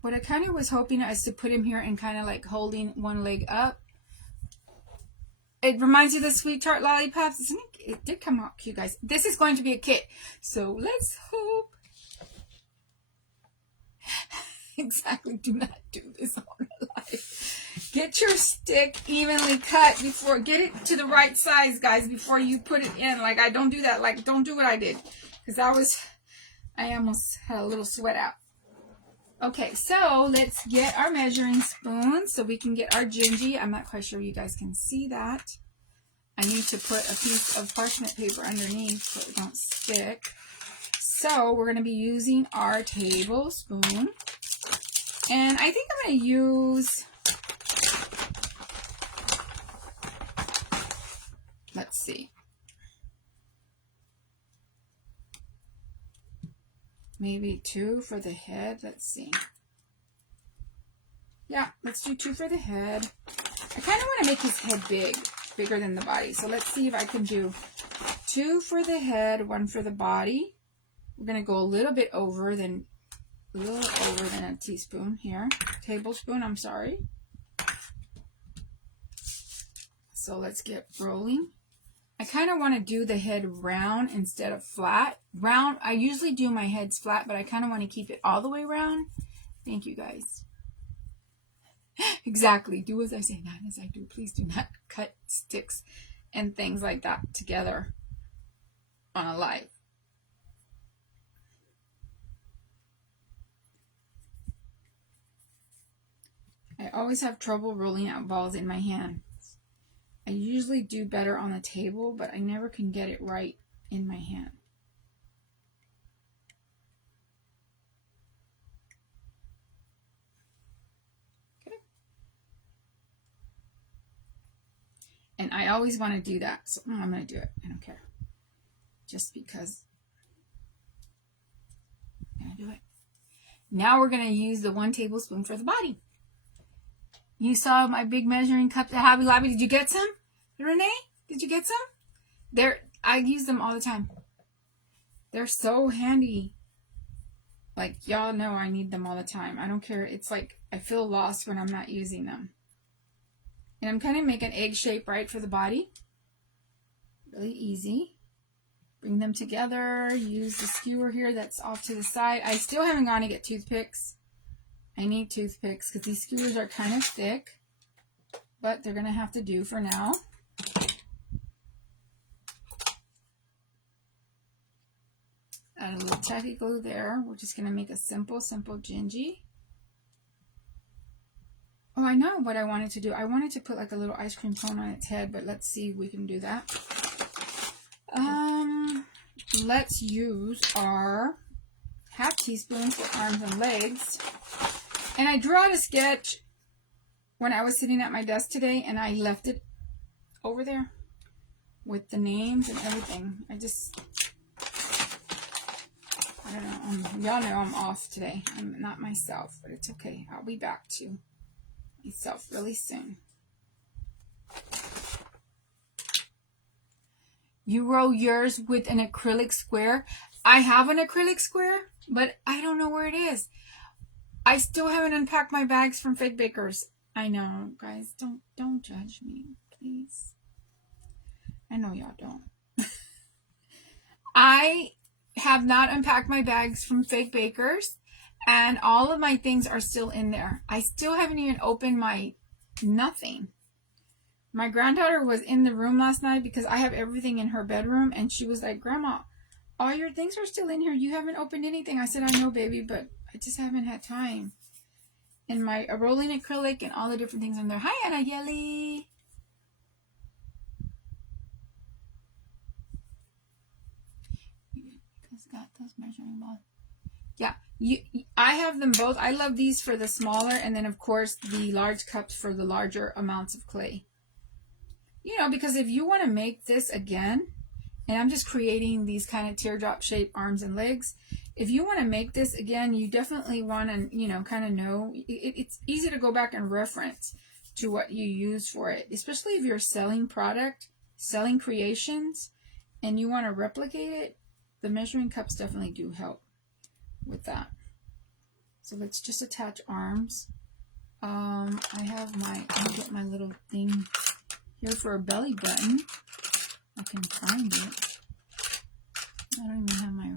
what I kind of was hoping is to put him here and kind of like holding one leg up. It reminds you of the Sweet Tart lollipops. Isn't it? It did come out cute, guys. This is going to be a kit. So let's hope. Exactly. Do not do this on a live. Get your stick evenly cut before, get it to the right size, guys, before you put it in. Like, I don't do that. Like, don't do what I did. Because I almost had a little sweat out. Okay, so let's get our measuring spoon so we can get our gingie. I'm not quite sure you guys can see that. I need to put a piece of parchment paper underneath so it don't stick. So we're going to be using our tablespoon. And I think I'm going to use, let's see. maybe 2 for the head. Let's see. Yeah, let's do 2 for the head. I kind of want to make his head bigger than the body. So let's see if I can do 2 for the head, 1 for the body. We're going to go a little bit over than a teaspoon here. Tablespoon, I'm sorry. So let's get rolling. I kind of want to do the head round instead of flat. Round, I usually do my heads flat, but I kind of want to keep it all the way round. Thank you, guys. Exactly. Do as I say, not as I do. Please do not cut sticks and things like that together on a live. I always have trouble rolling out balls in my hand. I usually do better on the table, but I never can get it right in my hand. Okay. And I always want to do that, so I'm going to do it. I don't care. Just because I'm going to do it. Now we're going to use the 1 tablespoon for the body. You saw my big measuring cups at Hobby Lobby. Did you get some? Renee, did you get some? I use them all the time. They're so handy. Like, y'all know I need them all the time. I don't care. It's like I feel lost when I'm not using them. And I'm kind of making an egg shape, right, for the body. Really easy. Bring them together. Use the skewer here that's off to the side. I still haven't gone to get toothpicks. I need toothpicks because these skewers are kind of thick. But they're going to have to do for now. Add a little tacky glue there. We're just going to make a simple gingie. Oh, I know what I wanted to do. I wanted to put like a little ice cream cone on its head, but let's see if we can do that. Let's use our ½ teaspoon for arms and legs. And I drew out a sketch when I was sitting at my desk today, and I left it over there with the names and everything. I don't know. Y'all know I'm off today. I'm not myself, but it's okay. I'll be back to myself really soon. You roll yours with an acrylic square. I have an acrylic square, but I don't know where it is. I still haven't unpacked my bags from Fake Bakers. I know, guys. Don't judge me, please. I know y'all don't. I have not unpacked my bags from Fake Bakers, and all of my things are still in there. I still haven't even opened my nothing. My granddaughter was in the room last night because I have everything in her bedroom, and she was like, Grandma, all your things are still in here. You haven't opened anything. I said, I know, baby, but I just haven't had time. And my rolling acrylic and all the different things in there. Hi, Anna Yelly. Got those measuring balls. Yeah, I have them both. I love these for the smaller, and then of course the large cups for the larger amounts of clay. You know, because if you want to make this again, and I'm just creating these kind of teardrop shaped arms and legs. If you want to make this again, you definitely want to, you know, kind of know. It's easy to go back and reference to what you use for it, especially if you're selling product, selling creations, and you want to replicate it. The measuring cups definitely do help with that. So let's just attach arms. I'll get my little thing here for a belly button. I can find it. I don't even have my...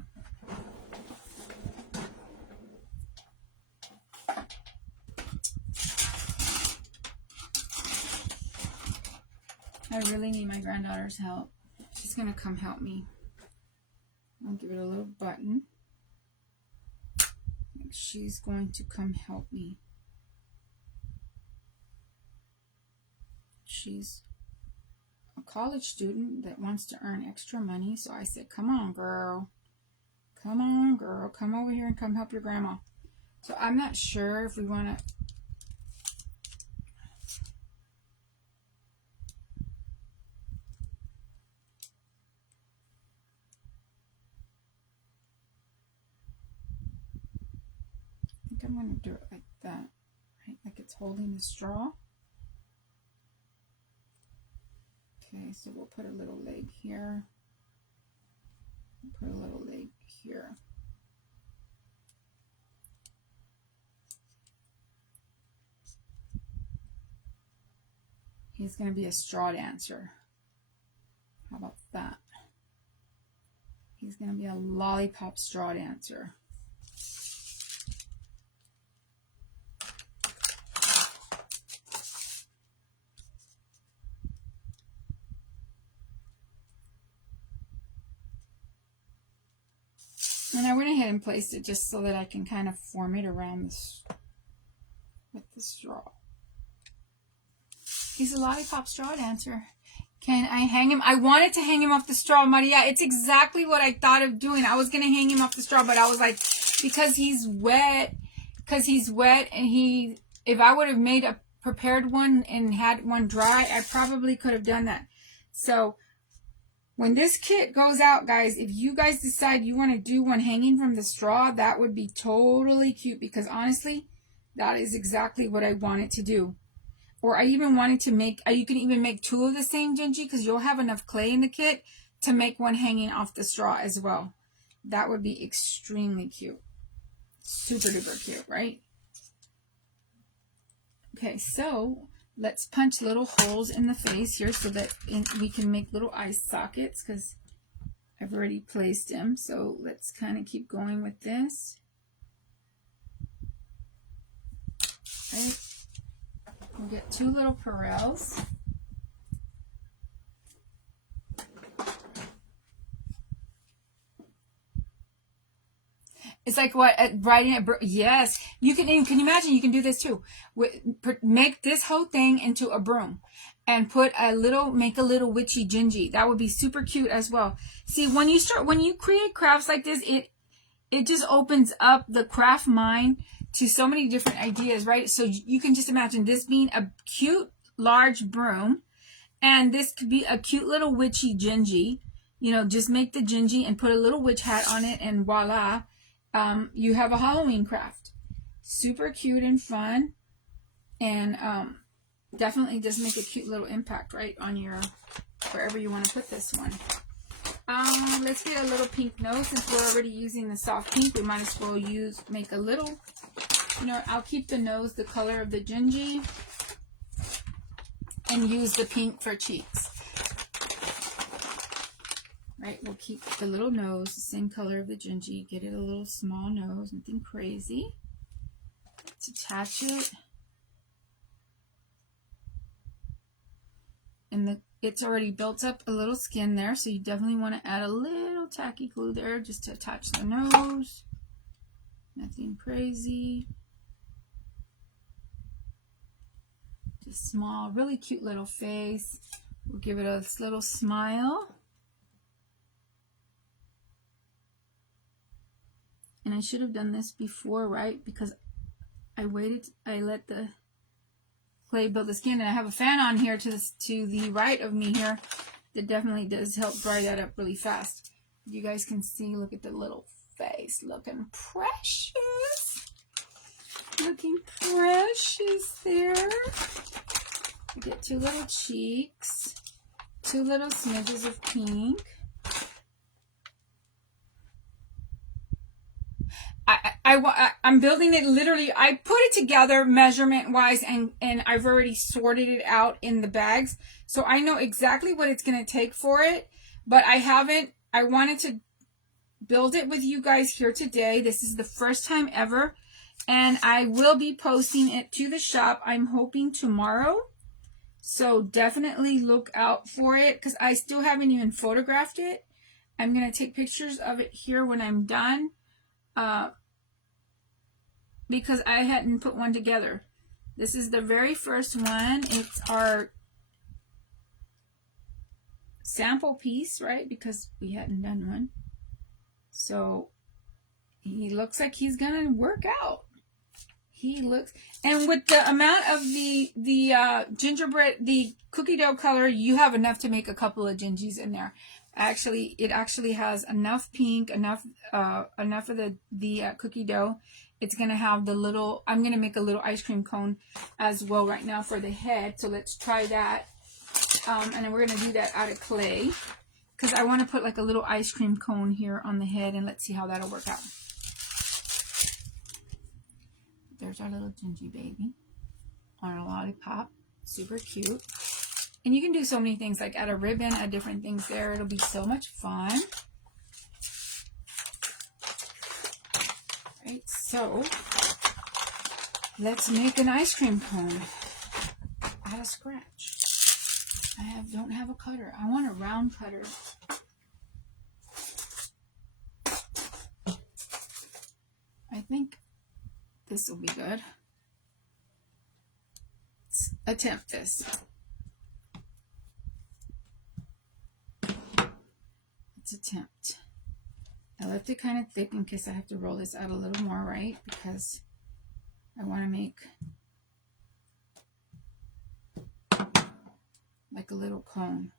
I really need my granddaughter's help. She's going to come help me. I'll give it a little button. She's going to come help me. She's a college student that wants to earn extra money. So I said, come on, girl. Come on, girl. Come over here and come help your grandma. So I'm not sure if we want to... I'm going to do it like that, right? Like it's holding the straw. Okay, so we'll put a little leg here. Put a little leg here. He's going to be a straw dancer. How about that? He's going to be a lollipop straw dancer. And I went ahead and placed it just so that I can kind of form it around this with the straw. He's a lollipop straw dancer. Can I hang him? I wanted to hang him off the straw, Maria. It's exactly what I thought of doing. I was going to hang him off the straw, but I was like, because he's wet, and if I would have made a prepared one and had one dry, I probably could have done that. So when this kit goes out, guys, if you guys decide you want to do one hanging from the straw, that would be totally cute, because honestly, that is exactly what I wanted to do. Or I even wanted to make, you can even make two of the same gingie, because you'll have enough clay in the kit to make one hanging off the straw as well. That would be extremely cute. Super duper cute, right? Okay, so let's punch little holes in the face here so that we can make little eye sockets, because I've already placed them. So let's kind of keep going with this. Right. We'll get two little parels. It's like what, riding a broom. Yes, you can you imagine you can do this too. Make this whole thing into a broom and make a little witchy gingie. That would be super cute as well. See, when you create crafts like this, it just opens up the craft mind to so many different ideas, right? So you can just imagine this being a cute large broom, and this could be a cute little witchy gingie. You know, just make the gingie and put a little witch hat on it, and voila, you have a Halloween craft. Super cute and fun, and definitely does make a cute little impact, right, on your, wherever you want to put this one. Let's get a little pink nose. Since we're already using the soft pink, we might as well make a little, I'll keep the nose the color of the gingie and use the pink for cheeks. Right, we'll keep the little nose the same color of the gingie. Get it a little small nose, nothing crazy. Let's attach it. And it's already built up a little skin there, so you definitely want to add a little tacky glue there just to attach the nose. Nothing crazy. Just small, really cute little face. We'll give it a little smile. And I should have done this before, right? Because I let the clay build the skin, and I have a fan on here to the right of me here that definitely does help dry that up really fast. You guys can see, look at the little face, looking precious. Looking precious there. We get two little cheeks, two little smidges of pink. I'm building it literally. I put it together measurement wise, and I've already sorted it out in the bags, so I know exactly what it's going to take for it, but I wanted to build it with you guys here today. This is the first time ever, and I will be posting it to the shop, I'm hoping tomorrow, so definitely look out for it, because I still haven't even photographed it. I'm going to take pictures of it here when I'm done. Because I hadn't put one together. This is the very first one. It's our sample piece, right? Because we hadn't done one. So he looks like he's gonna work out. He looks, and with the amount of the gingerbread, the cookie dough color, you have enough to make a couple of gingies in there. it actually has enough pink, enough of the cookie dough. It's gonna have the little. I'm gonna make a little ice cream cone as well right now for the head. So let's try that. And then we're gonna do that out of clay because I want to put like a little ice cream cone here on the head, and let's see how that'll work out. There's our little gingie baby on a lollipop. Super cute. And you can do so many things, like add a ribbon, add different things there. It'll be so much fun. Right, so let's make an ice cream cone out of scratch. Don't have a cutter. I want a round cutter. I think this will be good. Let's attempt this. Let's attempt. I left it kind of thick in case I have to roll this out a little more, right? Because I want to make like a little cone.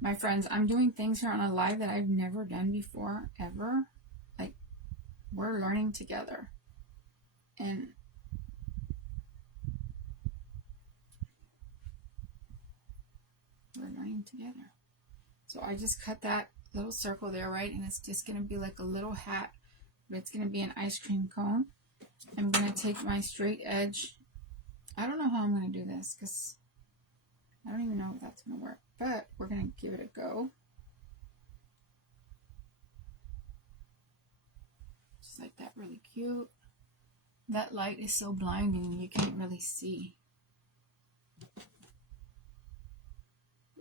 My friends, I'm doing things here on a live that I've never done before, ever. Like, we're learning together. And we're learning together. So I just cut that little circle there, right? And it's just going to be like a little hat, but it's going to be an ice cream cone. I'm going to take my straight edge. I don't know how I'm going to do this because I don't even know if that's going to work, but we're going to give it a go. Just like that, really cute. That light is so blinding, you can't really see.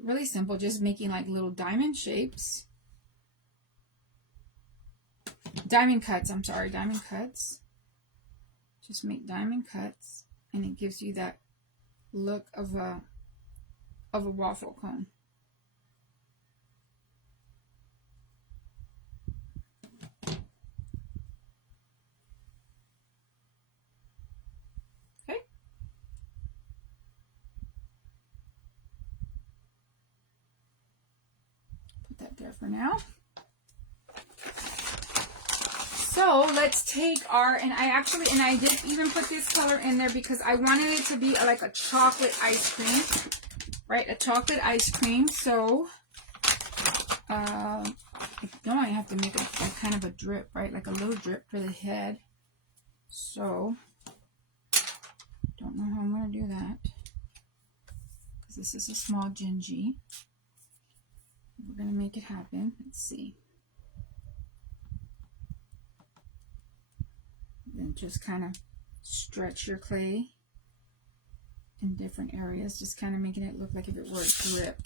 Really simple, just making like little diamond shapes. Diamond cuts, I'm sorry, diamond cuts. Just make diamond cuts, and it gives you that look of a waffle cone. Okay. Put that there for now. So let's take and I did even put this color in there because I wanted it to be like a chocolate ice cream, right? A chocolate ice cream. So, I have to make a kind of a drip, right? Like a little drip for the head. So, don't know how I'm going to do that because this is a small gingie. We're going to make it happen. Let's see. Then just kind of stretch your clay in different areas, just kind of making it look like if it were a drip.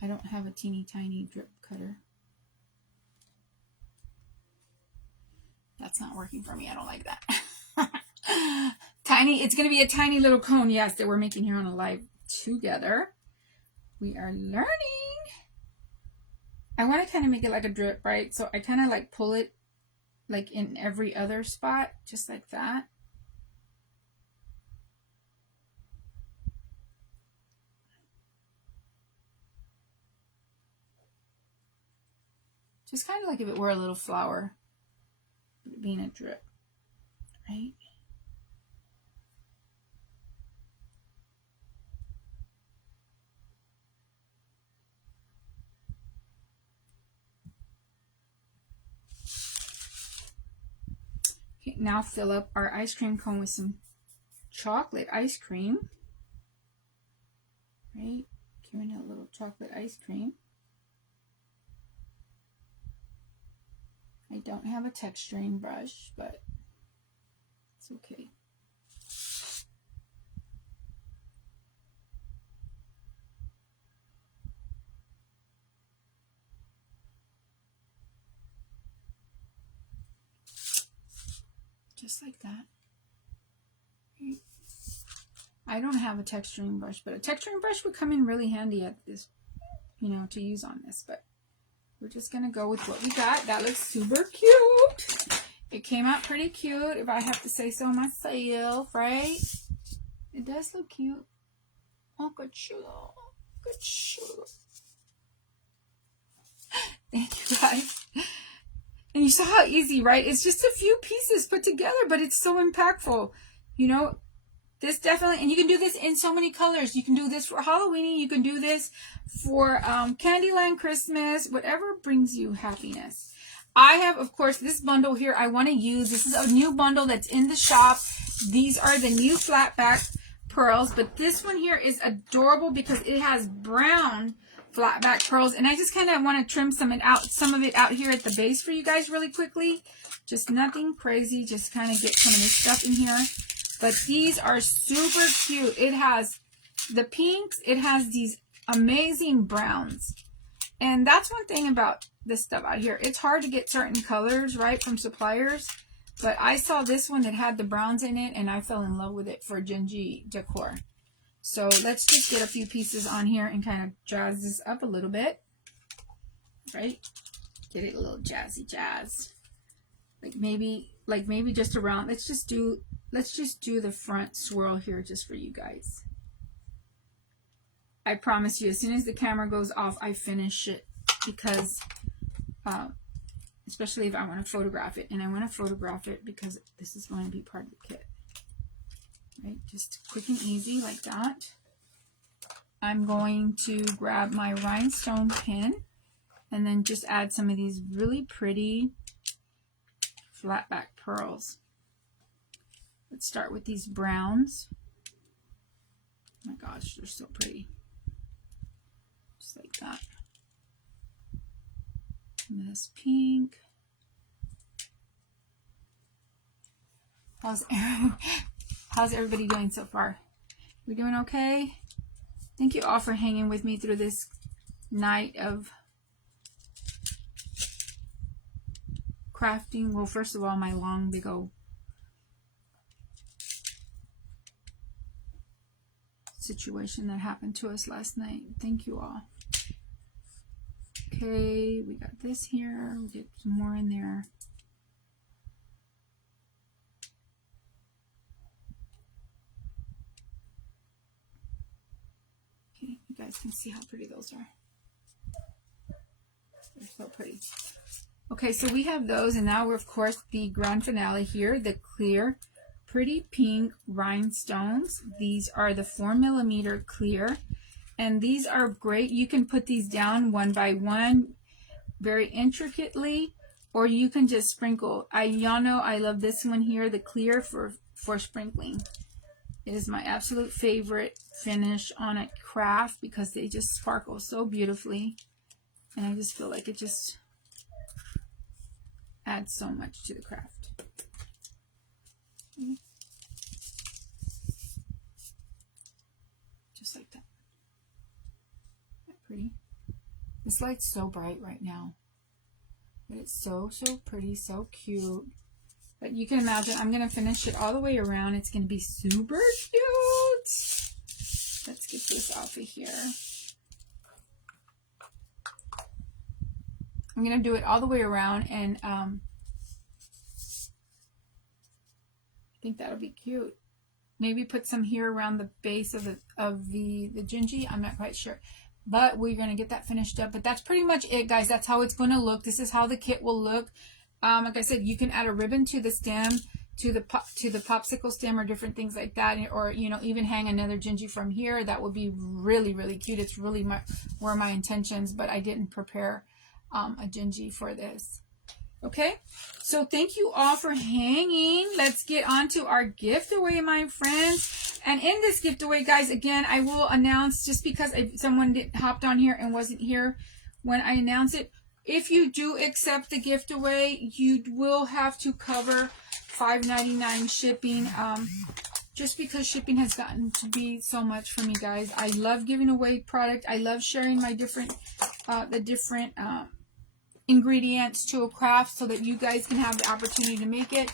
I don't have a teeny tiny drip cutter. That's not working for me. I don't like that. Tiny, it's going to be a tiny little cone, yes, that we're making here on a live together. We are learning. I want to kind of make it like a drip, right? So I kind of like pull it like in every other spot, just like that. Just kind of like if it were a little flower, being a drip, right? Okay, now fill up our ice cream cone with some chocolate ice cream, right? Giving it a little chocolate ice cream. I don't have a texturing brush, but it's okay. Just like that. I don't have a texturing brush, but a texturing brush would come in really handy at this, to use on this, but we're just going to go with what we got. That looks super cute. It came out pretty cute, if I have to say so myself, right? It does look cute. Oh, good show. Good show. Thank you, guys. And you saw how easy, right? It's just a few pieces put together, but it's so impactful. You know, this definitely, and you can do this in so many colors. You can do this for Halloween. You can do this for Candyland, Christmas, whatever brings you happiness. I have, of course, this bundle here I want to use. This is a new bundle that's in the shop. These are the new flat back pearls, but this one here is adorable because it has brown flat back pearls, and I just kind of want to trim some of it out here at the base for you guys really quickly. Just nothing crazy, just kind of get some of this stuff in here. But these are super cute. It has the pinks, it has these amazing browns, and that's one thing about this stuff out here. It's hard to get certain colors right from suppliers, but I saw this one that had the browns in it, and I fell in love with it for gingy decor. So let's just get a few pieces on here and kind of jazz this up a little bit, right? Get it a little jazzy jazz. Like maybe just around, let's just do the front swirl here just for you guys. I promise you, as soon as the camera goes off, I finish it, because especially if I want to photograph it, and I want to photograph it because this is going to be part of the kit. Right, just quick and easy like that. I'm going to grab my rhinestone pin and then just add some of these really pretty flat back pearls. Let's start with these browns. Oh my gosh, they're so pretty. Just like that. And this pink. How's everybody doing so far? We doing okay? Thank you all for hanging with me through this night of crafting. Well, first of all, my long big old situation that happened to us last night. Thank you all. Okay, we got this here. We'll get some more in there. Okay, you guys can see how pretty those are. They're so pretty. Okay, so we have those, and now we're, of course, the grand finale here, the clear, pretty pink rhinestones. These are the 4mm clear, and these are great. You can put these down one by one very intricately, or you can just sprinkle. Y'all know I love this one here, the clear, for sprinkling. It is my absolute favorite finish on a craft because they just sparkle so beautifully, and I just feel like it just adds so much to the craft. Just like that. Isn't that pretty? This light's so bright right now, but it's so pretty, so cute. But you can imagine, I'm going to finish it all the way around. It's going to be super cute. Let's get this off of here. I'm going to do it all the way around, and I think that'll be cute. Maybe put some here around the base of the gingy. I'm not quite sure. But we're going to get that finished up. But that's pretty much it, guys. That's how it's going to look. This is how the kit will look. Like I said, you can add a ribbon to the stem, to the popsicle stem, or different things like that, or even hang another gingy from here. That would be really cute. It's really were my intentions, but I didn't prepare a gingy for this. Okay, so thank you all for hanging. Let's get on to our giveaway, my friends. And in this giveaway, guys, again, I will announce, just because someone hopped on here and wasn't here when I announce it. If you do accept the giveaway, you will have to cover $5.99 shipping. Just because shipping has gotten to be so much for me, guys. I love giving away product. I love sharing my different ingredients to a craft so that you guys can have the opportunity to make it.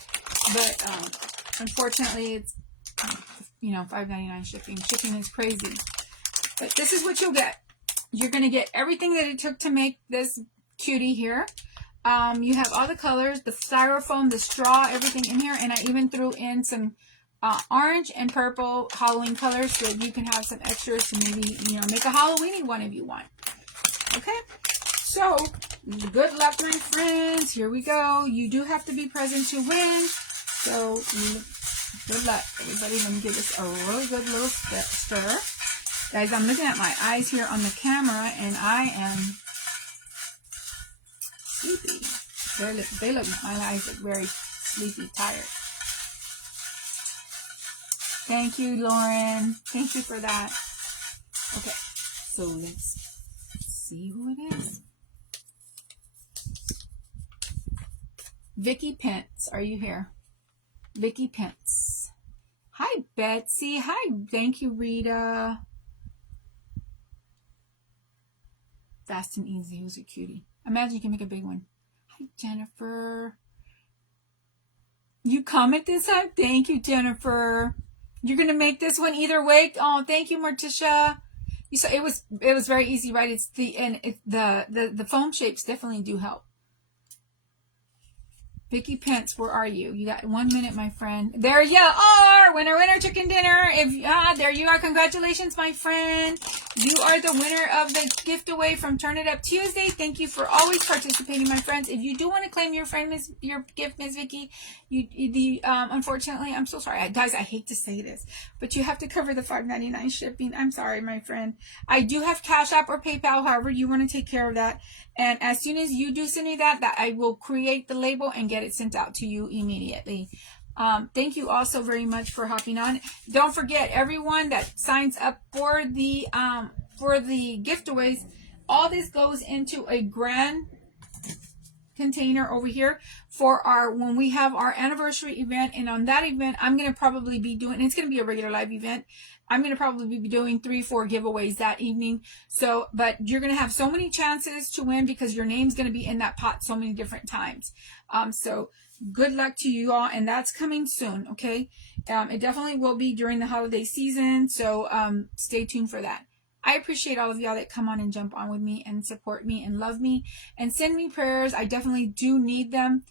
But unfortunately, it's $5.99 shipping. Shipping is crazy. But this is what you'll get. You're going to get everything that it took to make this cutie here. You have all the colors, the styrofoam, the straw, everything in here, and I even threw in some orange and purple Halloween colors so that you can have some extras to maybe, make a Halloweeny one if you want. Okay, so good luck, my friends. Here we go. You do have to be present to win. So good luck, everybody. Let me give this a really good little stir. Guys, I'm looking at my eyes here on the camera, and I am sleepy. My eyes look very sleepy, tired. Thank you, Lauren. Thank you for that. Okay, so let's see who it is. Vicky Pence, are you here? Vicky Pence. Hi, Betsy. Hi, thank you, Rita. Fast and easy. Who's a cutie? Imagine you can make a big one. Hi, Jennifer. You comment this time? Thank you, Jennifer. You're gonna make this one either way. Oh, thank you, Morticia. You saw it was very easy, right? It's the foam shapes definitely do help. Vicky Pence, where are you? You got 1 minute, my friend. There you are! Winner, winner, chicken dinner. There you are. Congratulations, my friend. You are the winner of the gift away from Turn It Up Tuesday. Thank you for always participating, my friends. If you do want to claim your gift, Miss Vicky, unfortunately, I'm so sorry. Guys, I hate to say this, but you have to cover the $5.99 shipping. I'm sorry, my friend. I do have Cash App or PayPal, however you want to take care of that. And as soon as you do send me that I will create the label and get it sent out to you immediately. Thank you all so very much for hopping on. Don't forget, everyone that signs up for the giveaways, all this goes into a grand container over here for when we have our anniversary event. And on that event, I'm going to probably be doing, it's going to be a regular live event. I'm going to probably be doing 3-4 giveaways that evening. So, but you're going to have so many chances to win because your name's going to be in that pot so many different times. So good luck to you all. And that's coming soon. Okay. It definitely will be during the holiday season. So, stay tuned for that. I appreciate all of y'all that come on and jump on with me and support me and love me and send me prayers. I definitely do need them.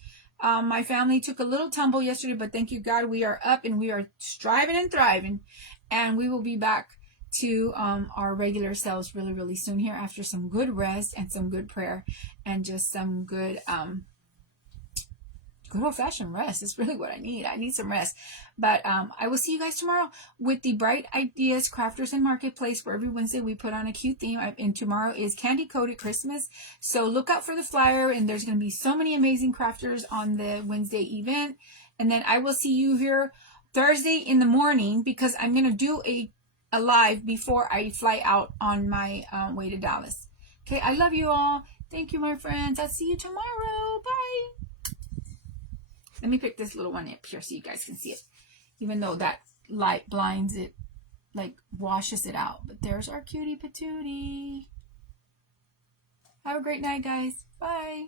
My family took a little tumble yesterday, but thank you, God, we are up and we are striving and thriving, and we will be back to our regular selves really, really soon here after some good rest and some good prayer and just some good old-fashioned rest. It's really what I need. I need some rest. But I will see you guys tomorrow with the Bright Ideas Crafters and Marketplace, where every Wednesday we put on a cute theme. And tomorrow is Candy Coated Christmas. So look out for the flyer, and there's going to be so many amazing crafters on the Wednesday event. And then I will see you here Thursday in the morning because I'm going to do a live before I fly out on my way to Dallas. Okay, I love you all. Thank you, my friends. I'll see you tomorrow. Bye. Let me pick this little one up here so you guys can see it. Even though that light blinds it, like washes it out. But there's our cutie patootie. Have a great night, guys. Bye.